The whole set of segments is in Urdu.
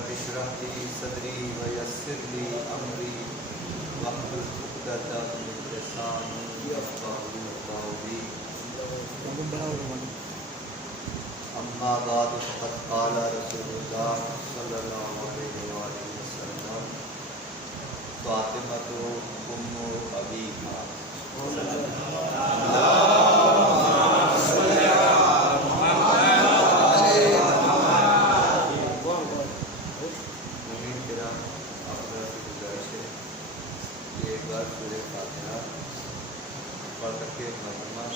رب اشرح لي صدری ویسر لی امری واحلل عقدۃ من لسانی یفقهوا قولی اما بعد فقد قال رسول اللہ صلی اللہ علیہ وآلہ وسلم فاطمۃ ام ابیہا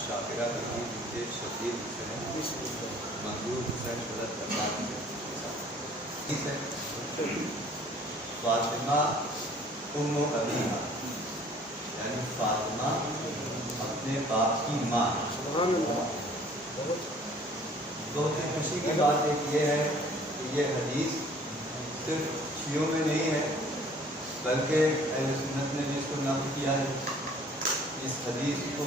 شاکرہ کی بنت شبیر حسین منظور حسین غلط فاطمہ ام ابیہا یعنی فاطمہ اپنے باپ کی ماں. بہت ہی خوشی کی بات ایک یہ ہے کہ یہ حدیث صرف شیعوں میں نہیں ہے بلکہ اہل سنت نے بھی اس کو نقل کیا ہے. اس حدیث کو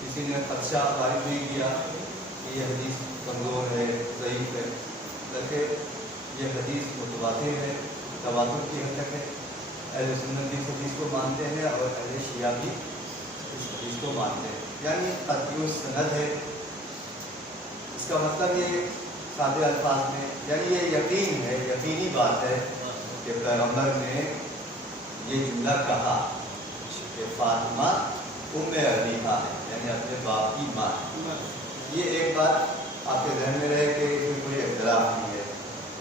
کسی نے خدشہ عائد نہیں کیا کہ یہ حدیث کمزور ہے ضعیف ہے بلکہ یہ حدیث متواتر ہے تواتر کی حد تک ہے. اہل سنت بھی اس حدیث کو مانتے ہیں اور اہل شیعہ بھی اس حدیث کو مانتے ہیں یعنی قطعی سند ہے. اس کا مطلب یہ سادے الفاظ میں یعنی یہ یقین ہے یقینی بات ہے کہ پیغمبر نے یہ جملہ کہا کہ فاطمہ ام ابیہا ہے یعنی اپنے باپ کی ماں. یہ ایک بات آپ کے ذہن میں رہے کہ اس میں کوئی اختلاف نہیں ہے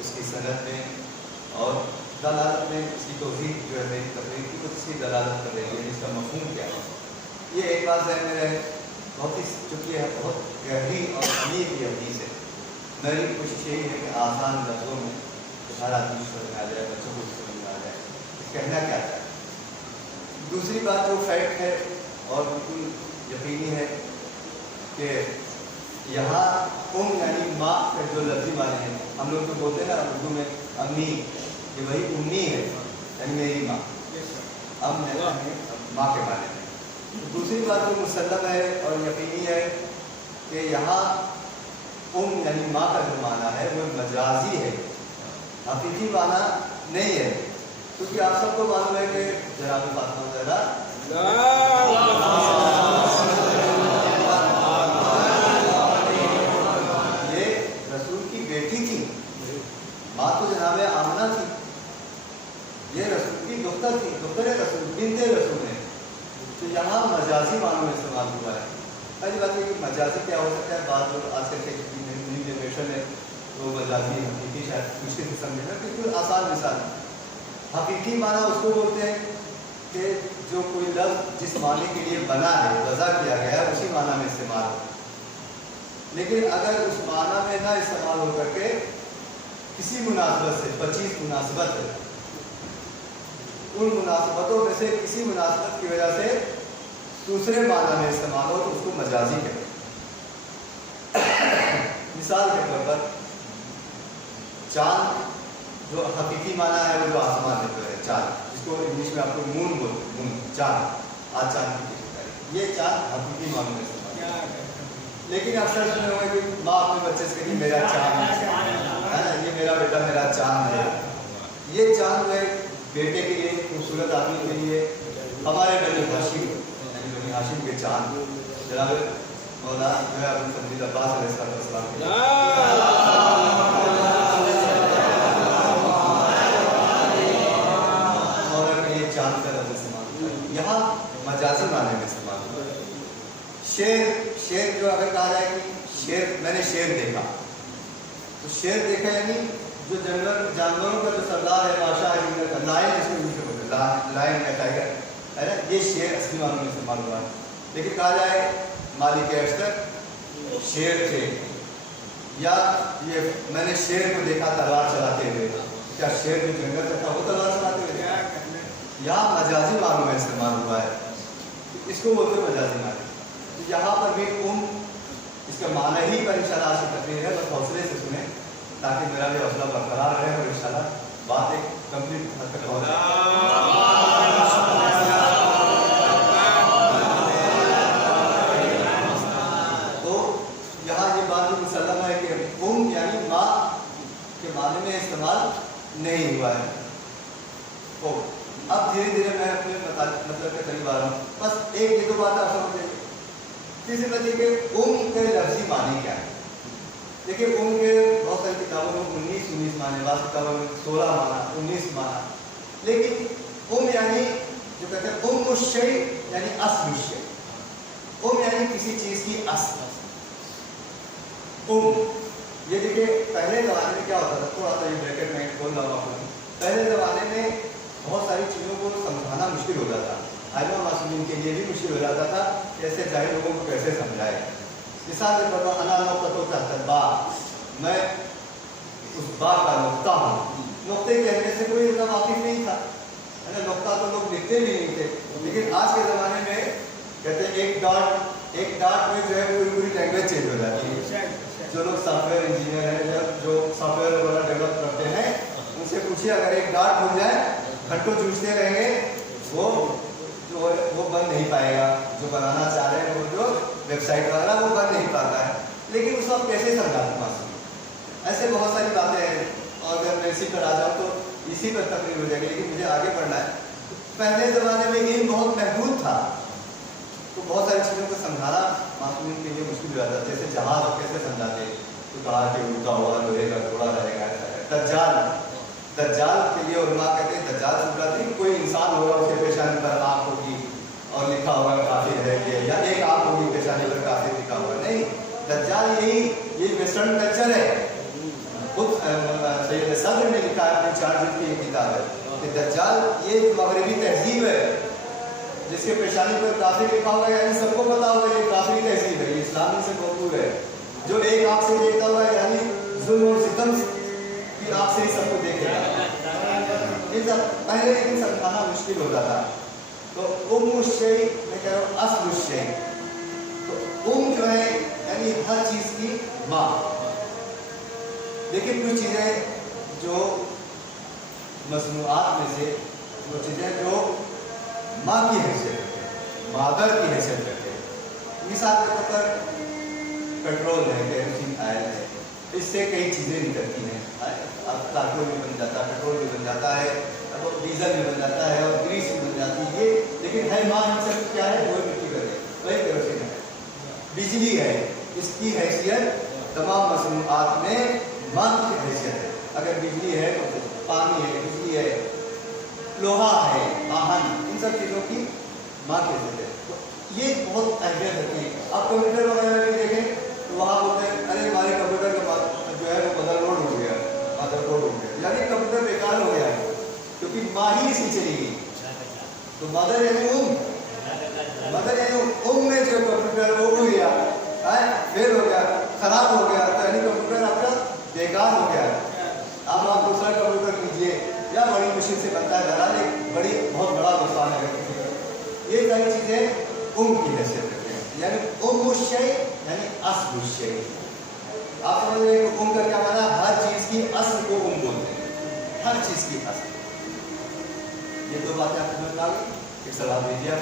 اس کی سند میں اور دلالت میں اس کی توضیح جو ہے میری تقریر کی تو اس کی دلالت کر رہی ہے اس کا مفہوم کیا ہے. یہ ایک بات ذہن میں رہے بہت ہی چونکہ ہے بہت گہری اور عمیق کی حدیث ہے. میری کوشش یہی ہے کہ آسان لفظوں میں ہر آدمی سمجھ میں آ جائے بچوں کو سمجھ میں آ جائے کہنا کیا ہے. دوسری بات جو فیکٹ ہے اور بالکل یقینی ہے کہ یہاں ام یعنی ماں کے جو لفظی معنی ہیں ہم لوگ تو بولتے ہیں نا اردو میں امی یہ وہی امی ہے یعنی میری ماں. ام ماں کے معنی میں. دوسری بات جو مسلم ہے اور یقینی ہے کہ یہاں ام یعنی ماں کا جو معنی ہے وہ مجازی ہے حقیقی معنی نہیں ہے کیونکہ آپ سب کو معلوم ہے کہ جناب فاطمہ زہرا یہ رسول کی بیٹی تھی. ماں تو جناب آمنہ تھی یہ رسول کی دختر تھی دختر رسول بنت رسول ہے. تو یہاں مجازی معنوں میں استعمال ہوا ہے. پہلی بات یہ کہ مجازی کیا ہو سکتا ہے بعض لوگ آج کل کے نئی جنریشن ہے تو مجازی حقیقی شاید مشکل سے سمجھنا کیونکہ آسان مثال ہے. حقیقی معنی اس کو بولتے ہیں کہ جو کوئی لفظ جس معنی کے لیے بنا ہے وضع کیا گیا ہے اسی معنی میں استعمال ہو. لیکن اگر اس معنی میں نہ استعمال ہو کر کے کسی مناسبت سے 25 مناسبت ہے ان مناسبتوں میں سے کسی مناسبت کی وجہ سے دوسرے معنی میں استعمال ہو تو اس کو مجازی کہتے ہیں. مثال کے طور پر چاند جو حقیقی معنی ہے وہ جو آسمان میں ہے چاند جس کو انگلش میں آپ کو مون بولتے ہیں مون چاند آج چاند کی یہ چاند حقیقی معنی میں استعمال لیکن اکثر سنے ہوئے کہ ماں اپنے بچے سے کہیں میرا چاند ہے یہ میرا بیٹا میرا چاند ہے. یہ چاند ہے بیٹے کے لیے خوبصورت آدمی کے لیے ہمارے بنی ہاشم یعنی بنی ہاشم کے چاند جناب مولانا جو ہے ابو فضل عباس علیہ السلام چاند کا لفظ استعمال ہوتا ہے. یہاں مجازی معنی میں استعمال ہوتا ہے. شیر جو اگر کہا جائے کہ شیر میں نے شیر دیکھا تو شیر دیکھا یعنی جو جانوروں کا جو سردار ہے بادشاہ ہے لائن اس کو انگلش میں بولتے ہیں لائن یا ٹائگر ہے نا یہ شیر اصلی معنی میں استعمال ہوا ہے. لیکن کہا جائے مالک اشتر شیر تھے یا یہ میں نے شیر کو دیکھا تلوار چلاتے ہوئے کیا شیر جو جنگل میں تھا وہ تلوار چلاتے ہوئے یہاں مجازی معنوں میں استعمال ہوا ہے اس کو بولتے ہیں مجازی معنی. تو یہاں پر بھی اس کا معنی ہی پر انشاءاللہ آج کی تقریر ہے بس حوصلے سے سنیں تاکہ میرا بھی حوصلہ برقرار رہے اور انشاءاللہ بات ایک کمپلیٹ حد تک پہنچ جائے. تو یہاں یہ بات مسلم ہے کہ یعنی ماں کے معنی میں استعمال نہیں ہوا ہے. اب دھیرے دھیرے میں اپنے مطلب کے قریب آ رہا ہوں. بس ایک یہ تو بات آپ سمجھ لیں. تیسری بات یہ کہ کے لفظی معنی کیا ہے. دیکھیے کے بہت ساری کتابوں میں 19 معنی، بعض کتابوں میں 16 معنی، 19 معنی. لیکن یعنی جو کہتے ہیں الشیء یعنی اصل الشیء. یعنی کسی چیز کی اصل. یہ دیکھیے پہلے زمانے میں کیا ہوتا تھا، تھوڑا سا یہ بریکٹ میں کھول رہا ہوں آپ کو. پہلے زمانے میں بہت ساری چیزوں کو سمجھانا مشکل ہوتا تھا. عالم معصومین کے لیے بھی مشکل ہو جاتا تھا کہ ایسے جاہل لوگوں کو کیسے سمجھائے. مثال کے طور پر انا نقطۃ تحت الباء، میں اس باء کا نقطہ ہوں. نقطے کہنے سے کوئی اتنا واقف نہیں تھا، نقطہ تو لوگ لکھتے بھی نہیں تھے. لیکن آج کے زمانے میں کہتے ہیں ایک ڈاٹ میں جو ہے پوری لینگویج چینج ہو جاتی ہے. جو لوگ سافٹ ویئر انجینئر ہیں، جو سافٹ ویئر وغیرہ ڈیولپ کرتے ہیں، ان سے پوچھیے اگر ایک ڈاٹ ہو جائے گھنٹوں جوجتے رہیں گے، وہ بن نہیں پائے گا. جو بنانا چاہ رہے ہیں وہ جو ویب سائٹ وغیرہ وہ بن نہیں پاتا ہے. لیکن اس وقت کیسے سمجھاتے معصوم؟ ایسے بہت ساری باتیں ہیں، اور اگر میں اسی پر آ جاؤں تو اسی پر تقریر ہو جائے گی. لیکن مجھے آگے بڑھنا ہے. پہلے زمانے میں علم بہت محدود تھا، تو بہت ساری چیزوں کو سمجھانا معصومین کے لیے مشکل ہو جاتا ہے. جیسے جہاز کیسے سمجھاتے، تو کہا کہ اڑتا ہوا لوہے کا گھوڑا رہے گا. دجال کے لیے علماء کہتے ہیں دجال سمجھا نہیں کوئی انسان ہوگا، اس کے پیشانی پر آنکھ ہوگی اور لکھا ہوگا کافر ہے یہ، یا ایک آنکھ ہوگی پیشانی پر کافر لکھا ہوگا. نہیں، دجال یہ ویسٹرن کلچر ہے. خود سید صدر نے لکھا ہے اپنی 4 جلد کی ایک کتاب ہے کہ دجال یہ مغربی تہذیب ہے جس کے پیشانی پر کافر لکھا ہوگا. یعنی سب کو پتا ہوگا یہ کافری تہذیب ہے، یہ اسلامی سے مطلوب ہے. جو ایک آنکھ سے دیکھتا ہوگا یعنی ظلم اور ستم کی آنکھ سے ہی سب کو دیکھے گا. پہلے لیکن سمجھانا مشکل ہوتا تھا. تو الشیء میں کہہ رہا ہوں اصل الشیء. تو جو ہے یعنی ہر چیز کی ماں. لیکن کچھ چیزیں جو مصنوعات میں سے وہ چیزیں جو ماں کی حیثیت رکھتے ہیں، مادر کی حیثیت رکھتے ہیں. مثال کے طور پر پیٹرول ہے، کیروسین آئل ہے، اس سے کئی چیزیں نکلتی ہیں. اب کاربن بھی بن جاتا ہے، پیٹرول بھی بن جاتا ہے، اب ڈیزل بھی بن جاتا ہے، اور گریس بھی بن جاتی ہے. یہ لیکن ہے ماں ان سے کیا ہے، وہ مٹی کا ہے، وہی کیروسین ہے. بجلی ہے، اس کی حیثیت تمام مصنوعات میں ماں کی حیثیت ہے. اگر بجلی ہے تو پانی ہے، بجلی ہے، لوہا ہے، آہن، ان سب چیزوں کی ماں کی حیثیت ہے. تو یہ بہت اہمیت رکھتی ہے. آپ کمپیوٹر وغیرہ بھی دیکھیں تو وہاں بولتے ہیں ارے ہمارے کمپیوٹر کا جو ہے وہ مدر بورڈ ہو گیا، یعنی کمپیوٹر بیکار ہو گیا ہے کیونکہ ماں ہی اس کی چلی گئی. تو مدر یعنی میں جو کمپیوٹر وہ ہو گیا، فیل ہو گیا، خراب ہو گیا، تو یعنی کمپیوٹر آپ کا بیکار ہو گیا. اب آپ دوسرا کمپیوٹر لیجیے یا بڑی مشین سے بنتا ہے، بہرحال ایک بہت بڑا نقصان ہے. یہ ساری چیزیں کی حیثیت رکھتے ہیں. یعنی الشیء یعنی اصل الشیء. آپ سمجھ رہے ہیں کہ کا کیا معنی؟ ہر چیز کی اصل کو بولتے ہیں، ہر چیز کی اصل. یہ 2 باتیں آپ کو بتا گئی. ایک سلام دیجیے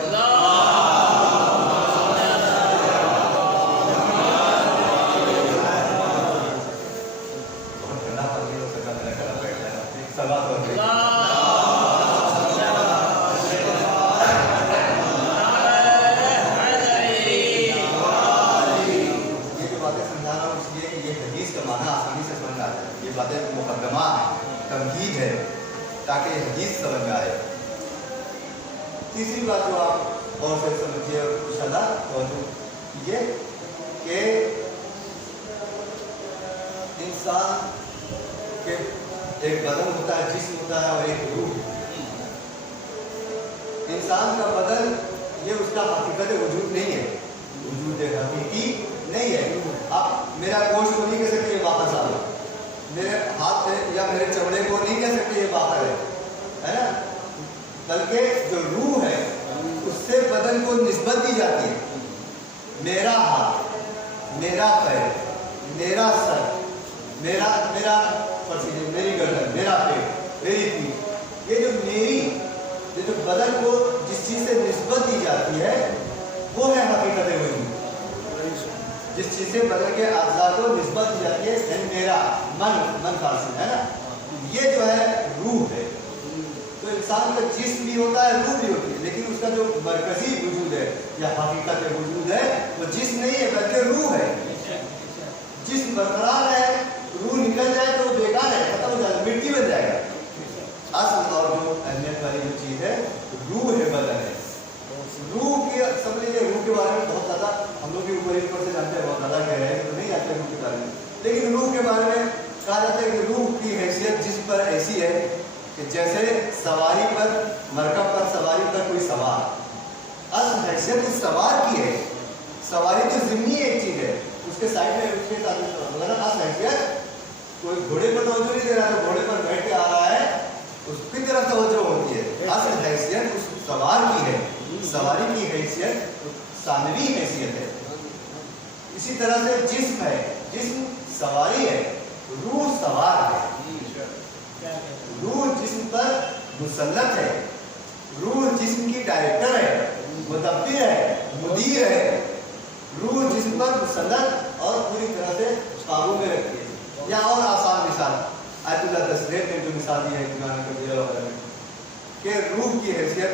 تاکہ حدیث سمجھ میں آئے. تیسری بات جو آپ اور سے سمجھیے یہ کہ انسان کے ایک بدن ہوتا ہے، جسم ہوتا ہے، اور ایک روح. انسان کا بدن یہ اس کا حقیقت وجود نہیں ہے، وجود حقیقی نہیں ہے. آپ میرا گوشت کو نہیں کہہ سکتے یہ واپس آ رہا، میرے ہاتھ پہ یا میرے چمڑے کو نہیں کہہ سکتے یہ باہر ہے نا. بلکہ جو روح ہے اس سے بدن کو نسبت دی جاتی ہے. میرا ہاتھ، میرا پیر، میرا سر، میری گردن، میرا پیٹ، میری پیٹھ، یہ جو بدن کو جس چیز سے نسبت دی جاتی ہے وہ ہے حقیقت وجود. جس چیز سے بدن کے اعضاء کو نسبت دی جاتی ہے، میرا من فارسی ہے نا، یہ جو ہے روح ہے. تو انسان کا جسم بھی ہوتا ہے, روح بھی ہوتی ہے, لیکن اس کا جو مرکزی وجود ہے یا حقیقت وجود ہے وہ جسم نہیں ہے بلکہ روح ہے. جسم برقرار ہے, روح نکل جائے تو وہ بیکار ہے, ختم ہو جائے گا, مٹی بن جائے گا. اصل اور جو اہمیت والی جو چیز ہے روح ہے, بدن ہے. روح کی سمجھ لیجیے, روح کے بارے میں بہت زیادہ ہم لوگ بھی اوپر سے جانتے ہیں, بہت زیادہ کہہ رہے ہیں تو نہیں جانتے روح کے بارے میں, لیکن روح کے بارے میں کہا جاتا ہے کہ روح کی حیثیت جس پر ایسی ہے کہ جیسے سواری پر, مرکب پر سواری پر کوئی سوار, اصل حیثیت اس سوار کی ہے. سواری تو ضمنی ایک چیز ہے, اس کے سائڈ میں اس کے ساتھ اصل حیثیت کوئی گھوڑے پر توجہ نہیں دے رہا تو گھوڑے پر بیٹھ کے آ رہا ہے اس کی طرف توجہ ہوتی ہے. اصل حیثیت اس سوار کی ہے, سواری کی حیثیت ثانوی حیثیت ہے. اسی طرح سے جسم ہے, جسم سواری ہے, روح سوار ہے. روح جسم پر مسلط ہے, روح جسم کی ڈائریکٹر ہے, مدبر ہے, مدیر ہے. روح جسم پر مسلط اور پوری طرح سے قابو میں رکھتی ہے. یا اور آسان مثال آیت اللہ تسلیت نے جو مثال دی ہے قرآن کبیر وغیرہ میں کہ روح کی حیثیت,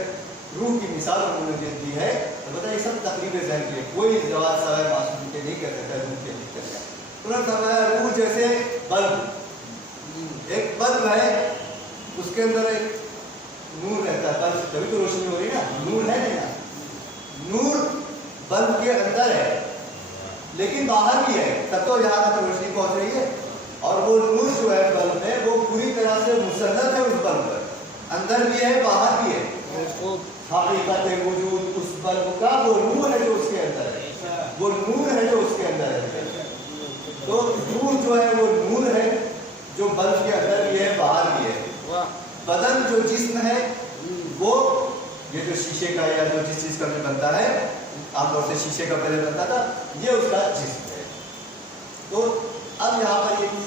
روح کی مثال انہوں نے دی ہے. البتہ یہ سب تقریب ذہن کی ہے, کوئی جواب سوائے معصوم کے نہیں کہہ سکتا روح کے نہیں کہہ سکتا. ترنت ہمارا روح جیسے بلب, ایک بلب ہے اس کے اندر ایک نور رہتا ہے, بلب تبھی تو روشنی ہو رہی ہے نا, نور ہے نہیں, نور بلب کے اندر ہے لیکن باہر بھی ہے, تب تو یہاں تک روشنی پہنچ رہی ہے. اور وہ نور جو ہے بلب میں وہ پوری طرح سے مسلط ہے اس بلب پر, اندر بھی ہے باہر بھی ہے. حقیقت وجود اس بلب کا وہ نور ہے جو اس کے اندر ہے, وہ نور ہے جو اس کے اندر ہے. تو نور جو ہے وہ نور ہے جو بلب کے اندر بھی ہے باہر بھی ہے. بدن جو جسم ہے وہ یہ جو شیشے کا یا جو جس چیز کا بھی بنتا ہے, عام طور سے شیشے کا پہلے بنتا تھا, یہ اس کا جسم ہے. تو اب یہاں پر یہ تین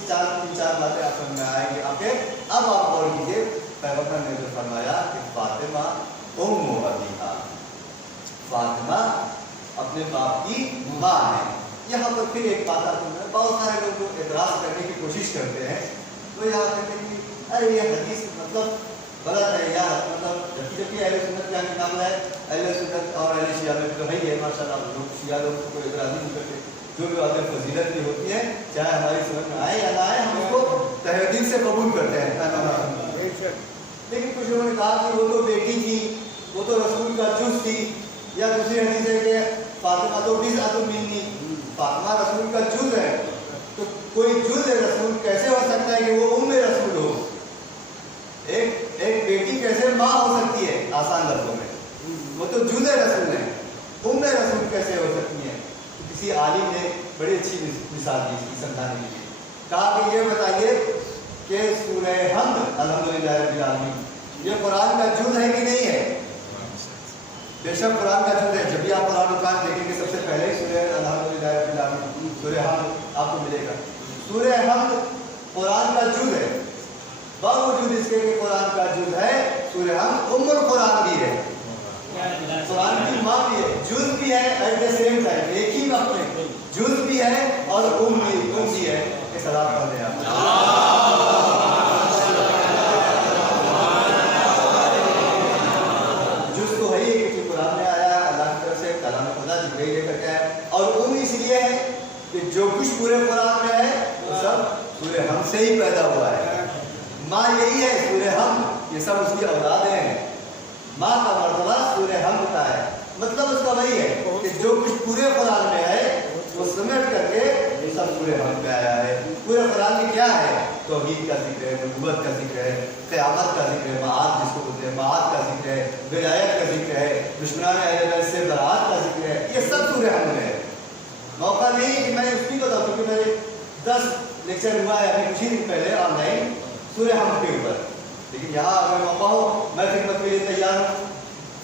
چار باتیں آپ سمجھ میں آئیں گے آپ کے. اب آپ غور کیجیے, پیغمبر نے جو فرمایا کہ فاطمہ ام ابیہا, فاطمہ اپنے باپ کی ماں ہے. یہاں پر پھر ایک بات آپ کو, بہت سارے لوگ جو اعتراض کرنے کی کوشش کرتے ہیں تو یہاں کہتے ہیں کہ ارے یہ حدیث مطلب غلط ہے, یا مطلب جبکہ اہل سنت کا نام ہے, اہل سنت اور اہل شیعہ میں تو ہے ہی ہے ماشاء اللہ, لوگ شیعہ لوگ کوئی اعتراض نہیں کرتے. جو بھی باتیں فضیلت کی ہوتی ہیں چاہے ہماری سمجھ میں آئے یا نہ آئے, ہم اس کو تہ دل سے قبول کرتے ہیں. لیکن کچھ لوگوں نے کہا کہ وہ تو بیٹی تھی, وہ تو رسول کا جز تھی, یا دوسری حدیث ہے کہ فاطمہ تو بضعۃ منی, فاطمہ رسول کا جز ہے. تو کوئی جز رسول کیسے ہو سکتا ہے کہ وہ ام رسول ہو؟ ایک بیٹی کیسے ماں ہو سکتی ہے آسان لفظوں میں؟ وہ تو جز رسول ہے, ام رسول کیسے ہو سکتی ہے؟ کسی عالم نے بڑی اچھی مثال دی اس کی سمجھانے کے لیے, کہا کہ یہ بتائیے کہ سورہ حمد الحمدللہ رب العالمین یہ قرآن کا جز ہے کہ نہیں ہے؟ بے شک قرآن کا جز ہے. جب بھی آپ قرآن مقام دیکھیں گے سب سے پہلے سورہ الحمدللہ رب العالمین, سورہ حمد آپ کو ملے گا. سورہ حمد قرآن کا جز ہے, باوجود اس کے کہ قرآن کا جز ہے, سورہ حمد ام القرآن بھی ہے, قرآن کی ماں بھی ہے, جز بھی ہے ایٹ دا سیم ٹائم, ایک ہی وقت میں جز بھی ہے اور ام بھی ہے. اس طرح پڑھتے ہیں جز تو ہے ہی کہ قرآن میں آیا اللہ کی طرف سے, کلام خدا جبرائیل لے کر کے آیا, اور ام اس لیے ہے کہ جو کچھ پورے قرآن میں ہے وہ سب سورہ حمد سے ہی پیدا ہوا ہے. ماں یہی ہے سورہ حمد, یہ سب اس کی اولادیں ہیں. ماں کا مرتبہ سورہ حمد کا ہے, مطلب اس کا وہی ہے کہ جو کچھ پورے قرآن میں ہے وہ سمیٹ کر کے یہ سب سورہ حمد میں آیا ہے. پورے قرآن میں کیا ہے؟ توحید کا ذکر ہے, نبوت کا ذکر ہے, قیامت کا ذکر ہے, معاد جس کو بولتے ہیں معاد کا ذکر ہے, ولایت کا ذکر ہے, دشمنان اہل بیت سے برات کا ذکر ہے. یہ سب سورہ حمد میں ہے. موقع نہیں کہ میں اس کی بتاؤں کیونکہ میرے 10 لیکچر ہوا ہے ابھی کچھ ہی دن پہلے آن لائن سورہ حمد کے اوپر, لیکن یہاں اگر موقع ہو میں خدمت کے لیے تیار ہوں,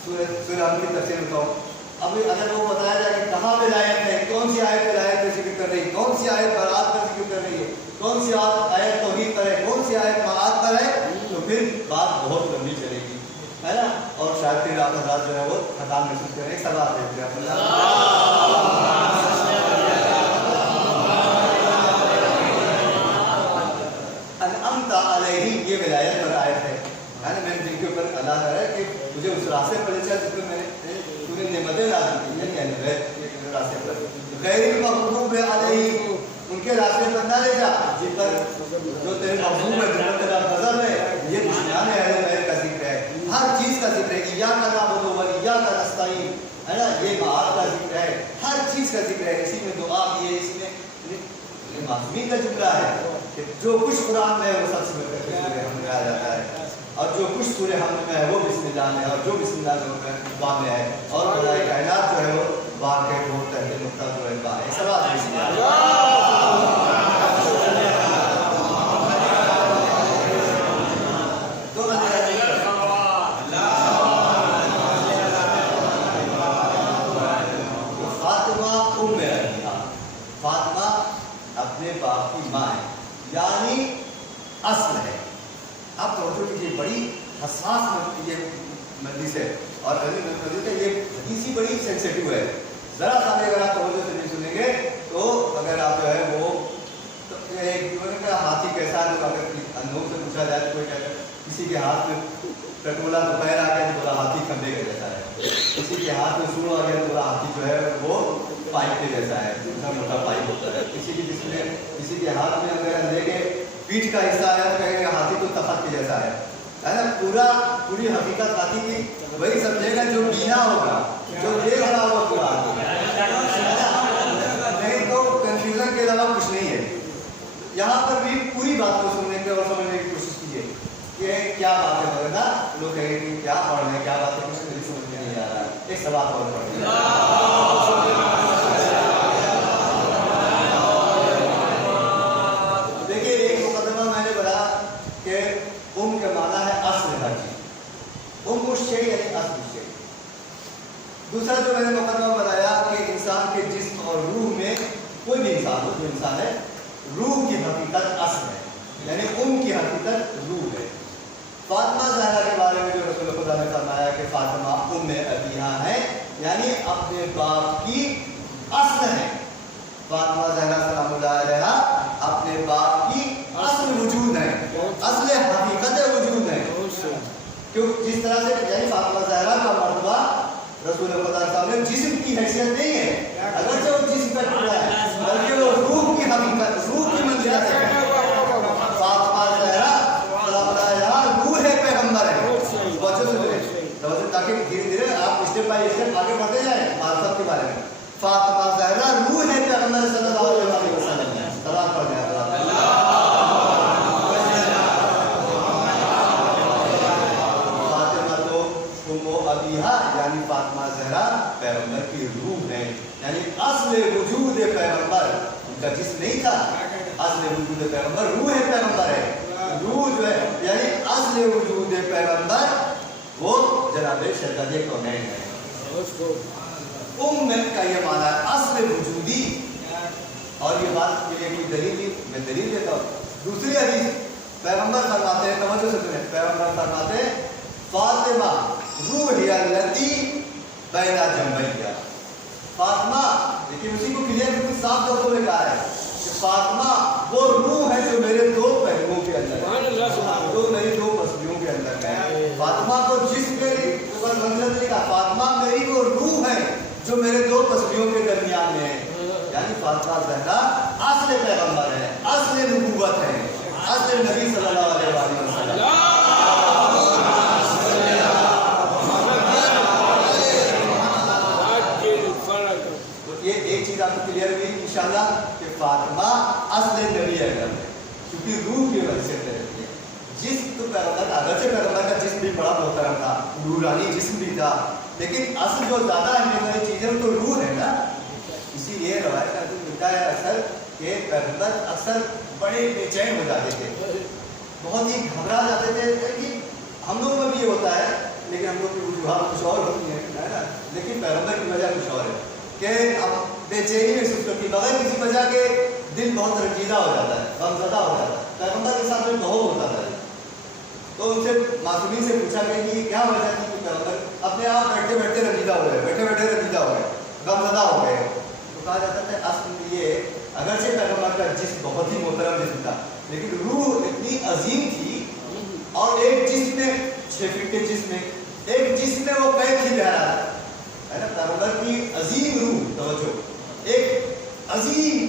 سورہ حمد کی تفسیر بتاؤں. اب اگر وہ بتایا جائے کہ کہاں ولایت ہے, کون سی آیت ولایت کا ذکر کر رہی ہے, کون سی آیت برات کا ذکر کر رہی ہے, کون سی آیت توحید پر ہے, کون سی آیت معاد پر ہے, تو پھر بات بہت لمبی چلے گی, ہے نا. اور شاید پھر آپ حضرات جو ہے وہ تھکان محسوس کریں. ایک سوال دیتے ہیں انعمت علیہم کے راستے پر نہ لے جا جن پر جو تیرے محبوب ہے، جن پر تیرا غضب ہے. یہ دشمنان اہل بیت کا ذکر ہے، ہر چیز کا ذکر ہے. ایاک نعبد و ایاک نستعین ہے نا، یہ معاد کا ذکر ہے، ہر چیز کا ذکر ہے. اسی میں دعا بھی ہے، اسی میں معصومین کا جملہ ہے کہ جو کچھ قرآن میں ہے وہ سب سے بڑھ کر کے سورہ حمد میں آ جاتا ہے، اور جو کچھ سورہ حمد میں ہے وہ بسم اللہ میں ہے، اور جو بسم اللہ دعا میں ہے. اور خدائے کائنات جو ہے وہ باغ کے وہ تحت نقطہ جو ہے باغ ہے. سب آدمی بسم اللہ. فاطمہ اپنے باپ کی ماں ہے، یعنی اصل ہے. اب توجہ کیجیے، بڑی حساس یہ مجلس ہے، اور یہ حدیث ہی بڑی سینسیٹیو ہے. ذرا سا اگر آپ توجہ سے نہیں سنیں گے تو اگر آپ جو ہے وہ ہاتھی کیسا ہے، اگر لوگ سے پوچھا جائے تو کوئی کہتا ہے کسی کے ہاتھ میں کٹولا تو پیر آ گیا تو بولا ہاتھی کھمبے کا جیسا ہے، کسی کے ہاتھ میں سوڑ آ گیا تو بولا ہاتھی جو ہے وہ پائپ کے جیسا ہے، اتنا موٹا پائپ ہوتا ہے. کسی کے ہاتھ میں اگر لے کے پیٹھ کا حصہ آیا تو کہیں گے ہاتھی تو تخت کے جیسا ہے نا. پوری حقیقت ہاتھی کی وہی سمجھے گا جو بینا ہوگا، جو دیکھ رہا ہوگا قرآن، نہیں تو کنفیوژن کے علاوہ کچھ نہیں ہے. یہاں پر بھی پوری بات کو سننے کی اور سمجھنے کی کوشش کیجیے کہ کیا بات ہے. مگر نا لوگ کہیں گے کہ کیا پڑھ رہے ہیں، کیا بات ہے، کچھ میری سمجھ میں نہیں آ رہا ہے. ایک سوال اور پڑھ لیں. دیکھیے ایک مقدمہ میں نے بتایا کہ ام کا معنی ہے اصل ہر چیز، ام الشیء یعنی اصل الشیء. دوسرا جو میں نے مقدمہ بتایا کہ انسان کے جسم اور روح میں کوئی بھی انسان ہو، جو انسان ہے روح کی حقیقت اصل ہے، یعنی ام کی حقیقت روح ہے. فاطمہ زہرا کے بارے میں جو رسول خدا نے فرمایا کہ فاطمہ ام ابیہا ہے، یعنی اپنے باپ کی اصل ہے. فاطمہ زہرا سلام اللہ علیہا اپنے باپ کی اصل وجود ہے، اصل حقیقت وجود ہے. کیوں جس طرح سے یعنی فاطمہ زہرا کا مرتبہ رسول خدا صاحب نے جسم کی حیثیت نہیں ہے، اگرچہ وہ جسم کا ٹکڑا ہے، بلکہ وہ روح کی حقیقت، روح کی منزلت ہے. فاطمہ زہرا سلام اللہ علیہا روح ہے، پیغمبر ہے. توجہ تاکہ دھیرے دھیرے آپ اسٹیپ بائی اسٹیپ آگے بڑھتے جائیں معرفت کے بارے میں. فاطمہ زہرا روح ہے پیغمبر صلی اللہ علیہ وسلم. سلام پڑھ دیں. فاطمہ تو ام ابیہا یعنی فاطمہ زہرا پیغمبر کی روح ہے، یعنی اصل وجود پیغمبر. ان کا جسم نہیں تھا، اصل وجود پیغمبر روح پیغمبر ہے. روح جو ہے یعنی اصل وجود پیغمبر وہ جناب شہزاد کونین ہے. ام کا یہ معنی ہے اصل وجودی. اور یہ بات کے لیے کوئی دلیل دی، میں دلیل دیتا ہوں. دوسری حدیث پیغمبر فرماتے ہیں، توجہ سے سنیں، پیغمبر فرماتے ہیں فاطمہ روحی التی بین جنبیہ. فاطمہ لیکن اسی کو کلیئر بالکل صاف طور پر کہا ہے کہ فاطمہ وہ روح ہے جو میرے دو پہلوؤں کے اندر ہے، جو میری دو پسلیوں کے اندر ہے. فاطمہ کو جسم کے اوپر منزلت لکھا، فاطمہ میری وہ روح ہے جو میرے دو پسلیوں کے درمیان میں ہے. یعنی فاطمہ زہرا اصل پیغمبر ہے، اصل نبوت ہے، اصل نبی صلی اللہ علیہ وسلم. یہ ایک چیز آپ کو کلیئر ہوئی انشاءاللہ کہ فاطمہ اصل نبی اکرم ہے، کیونکہ روح کی وجہ سے رہتی ہے. جسم تو پیغمبر اگرچہ پیغمبر کا جسم بھی بڑا محترم تھا، نورانی جسم بھی تھا، لیکن اصل جو زیادہ اہمیت والی چیز ہے وہ تو روح ہے نا. اسی لیے روایت کا ملتا ہے اکثر کہ پیغمبر اکثر بڑے بے چین ہو جاتے تھے، بہت ہی گھبرا جاتے تھے. کہ ہم لوگوں میں بھی یہ ہوتا ہے، لیکن ہم لوگ کی وجوہات کچھ اور ہوتی ہیں نا، لیکن پیغمبر کی وجہ کچھ اور ہے کہ اب بے چینی محسوس کرتی بغیر کسی وجہ کے دل بہت رنجیدہ ہو جاتا ہے، غمزدہ ہو جاتا ہے. پیغمبر کے ساتھ میں بہت ہوتا تھا. تو ان سے معصومین سے پوچھا گیا کہ یہ کیا وجہ تھی کہ پیغمبر اپنے آپ بیٹھتے بیٹھتے رنجیدہ ہو گئے، بیٹھے بیٹھے رنجیدہ ہو گئے، غمزدہ ہو گئے. تو کہا جاتا ہے اصل یہ اگرچہ پیغمبر کا جسم بہت ہی محترم جسم تھا، لیکن روح اتنی عظیم تھی، اور ایک جسم میں 6 فٹ کے جسم میں ایک جسم میں وہ قید تھی بہرحال ہے نا. پیغمبر کی عظیم روح، توجہ، ایک عظیم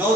9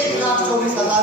1,24,000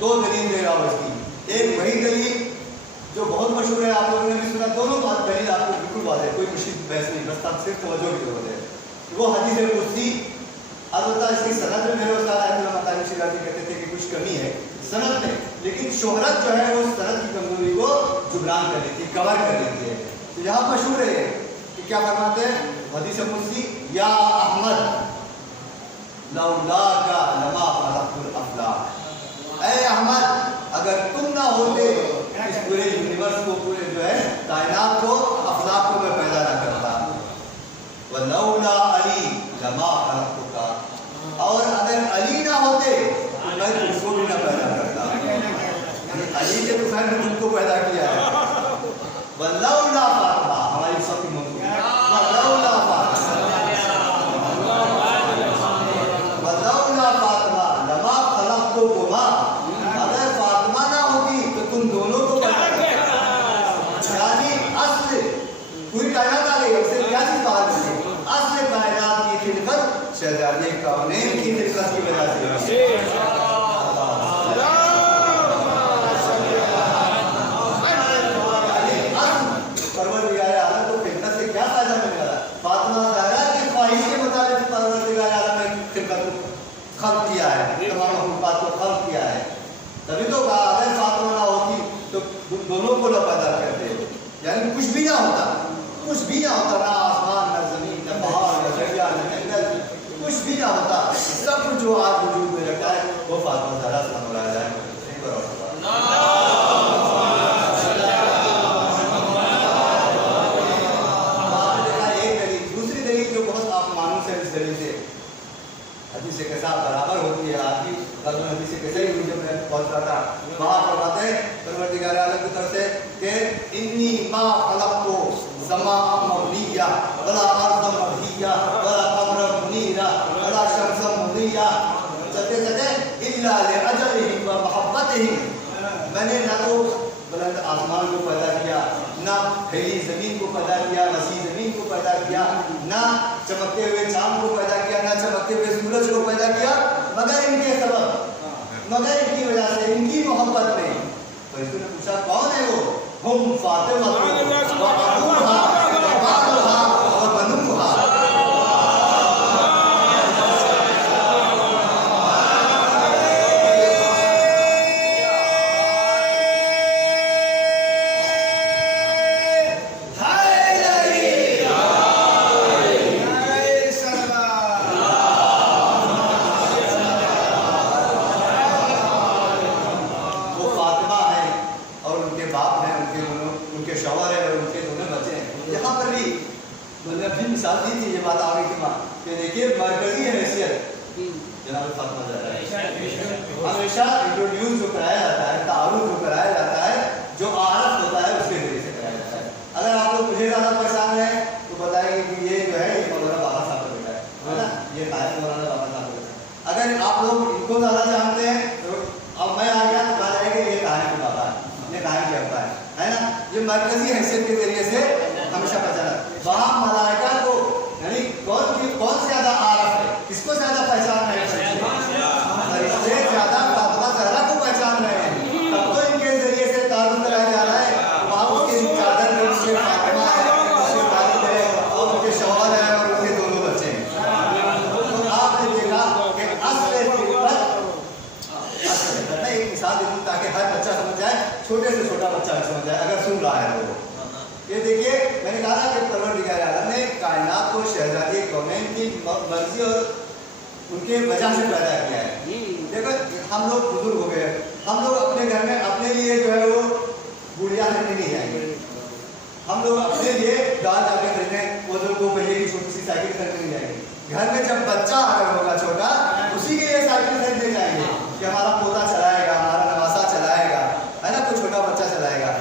دو دلیل دے رہا ہوں اس کی. ایک وہی دلیل جو بہت مشہور ہے, آپ لوگوں نے بھی سنا, دونوں بات دلیل آپ کو بالکل واضح ہے, کوئی مشکل بحث نہیں, بس آپ صرف توجہ کی ضرورت ہے. وہ حدیث قدسی, البتہ اس کی سند میں میرے استاد احمد مطالب شیرازی کہتے تھے کہ کچھ کمی ہے سند میں, لیکن شہرت جو ہے وہ سند کی کمزوری کو جبران کر لیتی ہے, کور کر لیتی ہے. تو یہاں مشہور ہے کہ کیا فرماتے ہیں حدیث قدسی, یا احمد لولاک لما خلقت الافلاک, اے احمد اگر تم نہ ہوتے اس پورے یونیورس کو, پورے جو ہے کائنات کو, افلاک کو میں پیدا نہ کرتا. ولولا علی لما خلقتک, اور اگر علی نہ ہوتے تو میں تم کو بھی نہ پیدا کرتا. علی کے تو خیر نے تم کو پیدا کیا ہے. ولولا فاطمہ, ہماری سب کی موضوع, ولولا فاطمہ, ولولا فاطمہ لما خلقتکما, اگر فاطمہ نہ ہوتی تو تم دونوں کو پیدا کرتا. یعنی اصل پوری کائنات آ گئی, اس سے کیا چیز باہر نکلی, اصل کائنات کی خلقت شہزادی کونین کی خلقت کی وجہ سے. پروردگار عالم کو خلقت سے کیا فائدہ ملنے والا, فاطمہ زہرا کی خواہش کے مطابق پروردگار عالم نے خلقت کو خلق کیا ہے, تمام مخلوقات کو خلق کیا ہے. تبھی تو کہا اگر فاطمہ نہ ہوتی تو دونوں کو نہ پیدا کرتے, یعنی کچھ بھی نہ ہوتا, کچھ بھی نہ ہوتا, نہ آسمان نہ زمین نہ پہاڑ نہ دریا نہ جنگل, کچھ بھی نہ ہوتا. سب کچھ جو آج وجود میں رکھا ہے وہ فاطمہ زہرا سے مراد ہے. دوسری دلیل جو بہت آپ معلوم سے اس دلیل سے حدیث کے ساتھ برابر ہوتی ہے, آپ کی حدیث کے صحیح ہوئی, جب میں پہنچ رہا تھا وہاں فرماتے ہیں پروردگار عالم کی طرف سے کہ انی ما خلقت سماء مبنیہ ولا ارض مبنیہ ولا قمر منیرا ولا شمس مضیہ چلتے چلتے الا لاجلہ و محبتہ, میں نے نہ تو بلند آسمان کو پیدا کیا, نہ پھیلی زمین کو پیدا کیا, وسیع زمین کو پیدا کیا, نہ چمکتے ہوئے چاند کو پیدا کیا, نہ چمکتے ہوئے سورج کو پیدا کیا, مگر ان کے سبب, مگر ان کی وجہ سے, ان کی محبت میں. فرشتوں نے پوچھا کون ہے وہ, ہم فاطمہ و ابوہا و بالہا و بنوہا. مثال دی تھی, یہ بات آگے کی بات کہ دیکھیے مرکزی حیثیت جناب فاطمہ زہرا ہمیشہ انٹروڈیوس جو کرایا جاتا ہے, تعارف جو کرایا جاتا ہے, جو عارف ہوتا ہے اس کے ذریعے سے کرایا جاتا ہے. اگر آپ لوگ مجھے زیادہ پہچان ہیں تو بتائیں گے کہ یہ جو ہے یہ مولانا بابا صاحب کا بیٹا ہے نا, یہ قائم مولانا بابا صاحب کا بیٹا ہے. اگر آپ لوگ ان کو زیادہ جانتے ہیں تو اب میں آ گیا تو کہا جائے کہ یہ قائم کے بابا ہے, یہ قائم کے ابا ہے نا. یہ مرکزی حیثیت کے ذریعے سے ہمیشہ پہچانا. وہاں ملائکہ کو یعنی کون زیادہ عارف ہے, کس کو زیادہ پہچان رہے ہیں, فرشتے زیادہ فاطمہ زہرا کو پہچان رہے ہیں, تب تو ان کے ذریعے سے تعارف کرایا جا رہا ہے. وہاں اس کے چادر میں اس کے فاطمہ ہے, اس کے والد ہے, اور ان کے شوہر ہے, اور ان کے دونوں بچے ہیں. تو آپ نے دیکھا کہ اصل میں ایک مثال دے دوں تاکہ ہر بچہ سمجھ جائے, چھوٹے سے چھوٹا بچہ سمجھ جائے اگر سن رہا ہے وہ. یہ دیکھیے میں نے کہا کہ پروردگار عالم نے کائنات کو شہزادی کونین کی مرضی اور ان کے وجہ سے پیدا کیا ہے. دیکھو ہم لوگ بزرگ ہو گئے, ہم لوگ اپنے گھر میں اپنے لیے جو ہے وہ گڑیا خریدنے نہیں جائیں گے, ہم لوگ اپنے لیے دال جا کے خریدنے, وہ جو 2 پہیے کی چھوٹی سی سائیکل خریدنے نہیں جائیں گے. گھر میں جب بچہ اگر ہوگا چھوٹا, اسی کے لیے سائیکل خریدنے جائیں گے کہ ہمارا پوتا چلائے گا, ہمارا نواسا چلائے گا, ہے نا, کوئی چھوٹا بچہ چلائے گا.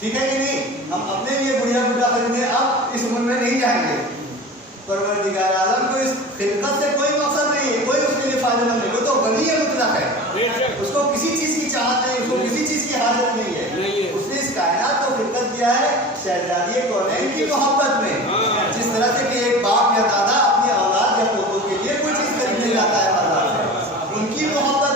ٹھیک ہے کہ نہیں, ہم اپنے لیے گڑیا گڈا خریدنے اب اس عمر میں نہیں جائیں گے. پروردگار عالم کو اس خلقت سے کوئی مقصد نہیں ہے, کوئی اس کے لیے فائدہ مند نہیں, وہ تو غنی مطلق ہے, اس کو کسی چیز کی چاہت نہیں, اس کو کسی چیز کی حاجت نہیں ہے. اس نے اس کائنات کو خلقت دیا ہے شہزادی کونین کی محبت میں, جس طرح سے کہ ایک باپ یا دادا اپنی اولاد یا پوتوں کے لیے کوئی چیز خریدنے جاتا ہے بازار سے, ان کی محبت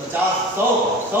50-100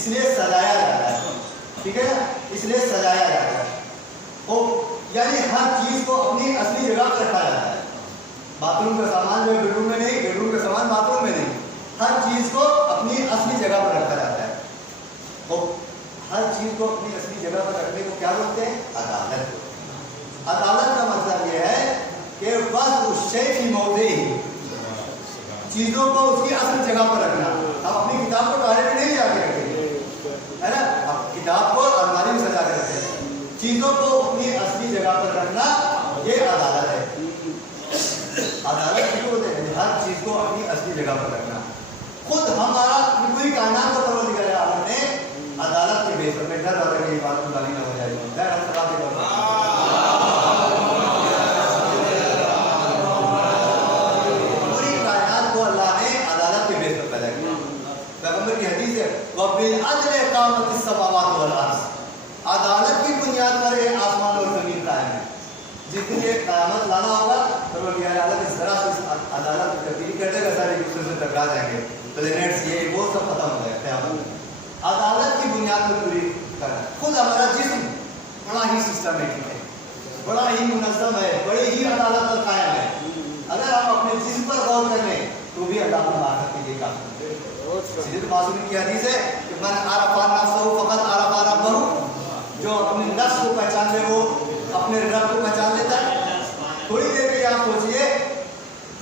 اس لیے سجایا جاتا ہے، ٹھیک ہے نا، اس لیے سجایا جاتا ہے، یعنی ہر چیز کو اپنی اصلی جگہ پر رکھا جاتا ہے. باتھ روم کا سامان جو ہے بیڈ روم میں نہیں، بیڈ روم کا سامان باتھ روم میں نہیں، ہر چیز کو اپنی اصلی جگہ پر رکھا جاتا ہے. ہر چیز کو اپنی اصلی جگہ پر رکھنے کو کیا بولتے ہیں؟ عدالت. عدالت کا مطلب یہ ہے کہ وضع الشیء فی موضعہ، چیزوں کو اس کی اصل جگہ پر رکھنا. ہم اپنی کتاب کو ٹوائلٹ میں نہیں جا کے رکھیں گے، ہے نا، کتاب کو الماری میں سجا کے رکھتے ہیں. چیزوں کو اپنی اصلی جگہ پر رکھنا یہ عدالت ہے. عدالت کیوں ہوتے ہیں؟ ہر چیز کو اپنی اصلی جگہ پر رکھنا. خود ہمارا پوری کائنات کو پروردگار عالم نے عدالت کے بیس پر ڈر اور یہ بات گالی نہ ہو جائے. پوری کائنات کو اللہ نے عدالت کے بیس پر پیدا کیا. پیغمبر کی حدیث ہے وَبِالْعَدْلِ قَامَتِ السَّمَاوَاتُ وَالْأَرْضُ، عدالت کی بنیاد پر یہ آسمان اور زمین قائم ہے. جس دن یہ قیامت لانا ہوگا پروردگار عالم اس طرح سے عدالت کی تبدیلی کر دے گا، سارے ایک دوسرے سے ٹکرا جائیں گے، پلینٹس یہ وہ سب ختم ہو جائے گا قیامت میں. عدالت کی بنیاد پر پوری کرنا. خود ہمارا جسم بڑا ہی سسٹمیٹک ہے، بڑا ہی منظم ہے، بڑی ہی عدالت پر قائم ہے. اگر ہم اپنے جسم پر غور کر لیں تو بھی اللہ کو معرفت کے لیے کافی ہے. سیدھ معصومی کی حدیث ہے کہ من عرف نفسہ فقد عرف ربہ، جو اپنے نفس کو پہچان لے وہ اپنے رب کو پہچان لیتا ہے. تھوڑی دیر کے لیے آپ سوچئے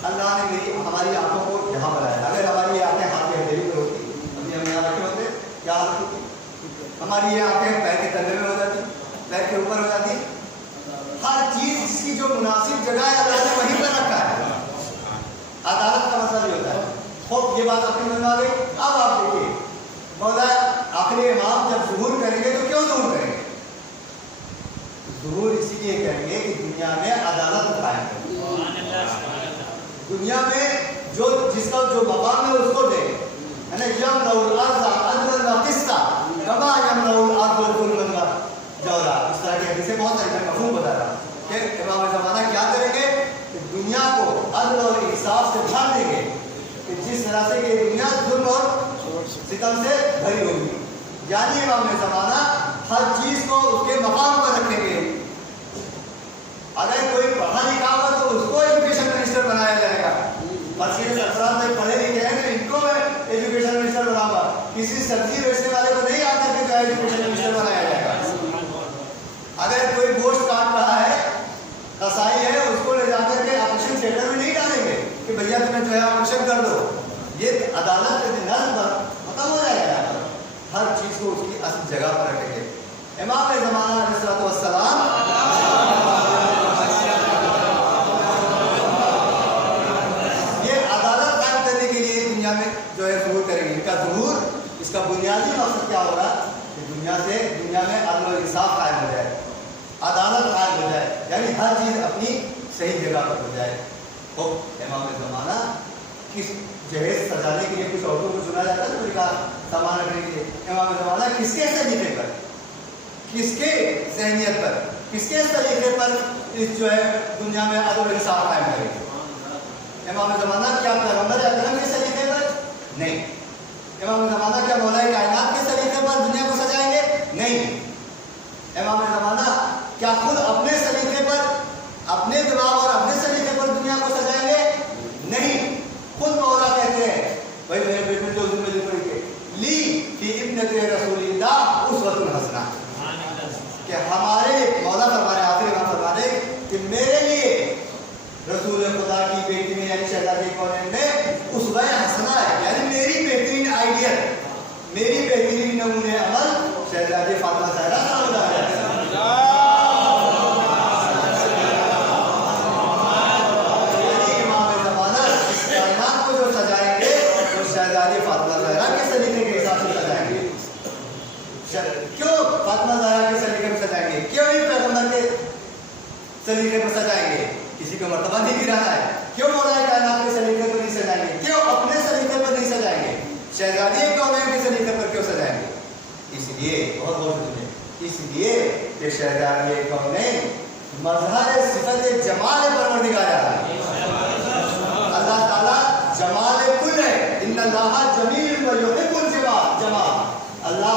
اللہ نے ہماری آنکھوں کو یہاں بنایا. اگر ہماری یہ آنکھیں ہاتھ کے ہتھیلی پر ہوتی، ابھی ہم یہاں رکھے ہوتے کیا حالت ہوتی؟ ہماری یہ آنکھیں پیر کے تلے میں ہو جاتی، پیر کے اوپر ہو جاتی. ہر چیز جس کی جو مناسب جگہ ہے اللہ نے وہیں پر رکھا ہے. عدالت کا مسئلہ یہ ہوتا ہے. خوب یہ بات اپنی من میں آ گئی. اب آپ دیکھیے مولا آخری امام جب ظہور کریں گے تو کیوں ظہور کریں گے؟ ظہور اسی لیے کریں گے کہ دنیا میں عدالت قائم کریں. دنیا میں جو جس کا جو مقام ہے اس کو دے، ہے نا. یملأ الارض عدلا وقسطا کما یملأ الارض ظلما وجورا. اس طرح کی حدیثیں بہت ساری، میں مفہوم بتا رہا ہوں کہ امام زمانہ کیا کریں گے کہ دنیا کو عدل اور انصاف سے بھر دیں گے کہ جس طرح سے کہ دنیا ظلم اور ستم سے بھری ہوگی. یعنی امام زمانہ ہر چیز کو اس کے مقام پر رکھیں گے. اگر کوئی پڑھا لکھا ہوا تو اس کو ایجوکیشن منسٹر بنایا جائے گا. بس یہ سرفراز بھائی پڑھے لکھے ہیں تو ان کو میں ایجوکیشن منسٹر بناؤں گا. کسی سبزی بیچنے والے کو نہیں آتا کہ جو ایجوکیشن منسٹر بنایا جائے گا. اگر کوئی گوشت کاٹ رہا ہے، قصائی ہے، اس کو لے جا کر کے آپریشن تھیٹر میں نہیں ڈالیں گے کہ بھیا تمہیں جو ہے آپریشن کر دو. یہ عدالت کے نظم پر ختم ہو جائے گا. ہر چیز کو اس کی اصل جگہ پر رکھیں گے. امام زمانہ علیہ السلام یہ عدالت قائم کرنے کے لیے دنیا میں جو ہے ظہور کریں گے. ان کا ظہور، اس کا بنیادی مقصد کیا ہوگا کہ دنیا میں عدل و انصاف قائم ہو جائے، عدالت قائم ہو جائے، یعنی ہر چیز اپنی صحیح جگہ پر ہو جائے. تو امام زمانہ کس جہیز سجانے کے لیے کچھ عورتوں کو چنا جاتا ہے تو نکاح سامان رکھنے کے لیے. امام زمانہ کس کے طریقے پر، کس کے ذہنیت پر، کس کے طریقے پر اس جو ہے دنیا میں عدل و انصاف قائم کرے گی؟ امام زمانہ کیا پیغمبر اکرم کے طریقے پر؟ نہیں. امام زمانہ کیا مولا کائنات کے طریقے پر دنیا کو سجائیں گے؟ نہیں. امام زمانہ کیا خود اپنے طریقے پر، اپنے دماغ اور اپنے طریقے پر دنیا کو سجائیں گے؟ نہیں. خود مولا کہتے ہیں بھائی میرے پیٹ میں جو زندگی پڑی ہے لی فی ابنت رسول اللہ اسوۃ حسنہ، کہ ہمارے مولا فرمانے آخر امام فرمانے کہ میرے لیے رسول خدا کی بیٹی میں یعنی شہزادی کونین میں اسوہ حسنہ ہے، یعنی میری بہترین آئیڈیل، میری بہترین نمونے عمل شہزادی فاطمہ زہرا سلام اللہ علیہ وسلم. کیوں فاطمہ زہرا کے سلیقے میں سجائیں گے؟ کیوں نہیں پیغمبر کے سلیقے پر سجائیں گے؟ کسی کو مرتبہ نہیں گرانا ہے. کیوں مولا کائنات کے سلیقے پر نہیں سجائیں گے؟ کیوں اپنے سلیقے پر نہیں سجائیں گے؟ شہزادی کونین کے سلیقے پر کیوں سجائیں گے؟ اس لیے بہت بہت سنیں، اس لیے کہ شہزادی کونین مظہر صفت جمال پروردگار ہے. اللہ تعالیٰ جمال کل ہے. ان اللہ جمیل و یحب الجمال. اللہ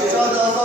1400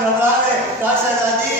گھبرا گئے، کہا شہزادی